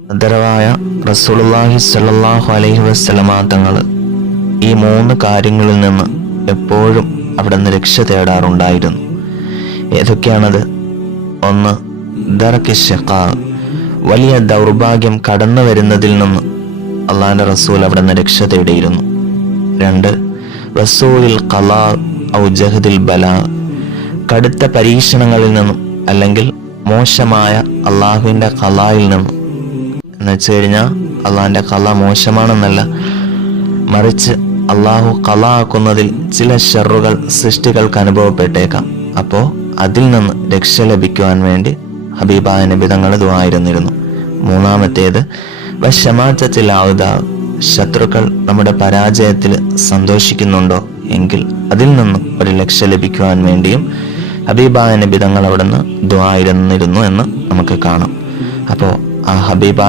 ആദരവായ റസൂലുള്ളാഹി സ്വല്ലല്ലാഹു അലൈഹി വസല്ലമ തങ്ങൾ ഈ 3 കാര്യങ്ങളിൽ നിന്ന് എപ്പോഴും അവിടെ നിന്ന് രക്ഷ തേടാറുണ്ടായിരുന്നു. ഏതൊക്കെയാണത്? 1. ദറക്കി ശഖാ, വലിയ ദൗർഭാഗ്യം കടന്നു വരുന്നതിൽ നിന്ന് അള്ളാഹിന്റെ റസൂൽ അവിടെ നിന്ന് രക്ഷ തേടിയിരുന്നു. 2. വസൂഇൽ ഖലാ ഔ ജഹദിൽ ബലാ, കടുത്ത പരീക്ഷണങ്ങളിൽ നിന്നും അല്ലെങ്കിൽ മോശമായ അള്ളാഹുവിന്റെ ഖലായിൽ നിന്നും. എന്ന് വെച്ച് കഴിഞ്ഞാൽ അള്ളാഹിന്റെ ഖല മോശമാണെന്നല്ല, മറിച്ച് അള്ളാഹു ഖല ആക്കുന്നതിൽ ചില ഷർറുകൾ സൃഷ്ടികൾക്ക് അനുഭവപ്പെട്ടേക്കാം. അപ്പോൾ അതിൽ നിന്ന് രക്ഷ ലഭിക്കുവാൻ വേണ്ടി ഹബീബായ നബി തങ്ങൾ ദുആയിരുന്നിരുന്നു. 3. വശമാറ്റത്തിൽ ഔദാവ്, ശത്രുക്കൾ നമ്മുടെ പരാജയത്തിൽ സന്തോഷിക്കുന്നുണ്ടോ എങ്കിൽ അതിൽ നിന്നും ഒരു രക്ഷ ലഭിക്കുവാൻ വേണ്ടിയും ഹബീബായ നബി തങ്ങൾ അവിടെ നിന്ന് ദുആയിരുന്നിരുന്നു എന്ന് നമുക്ക് കാണാം. അപ്പോൾ ആ ഹബീബ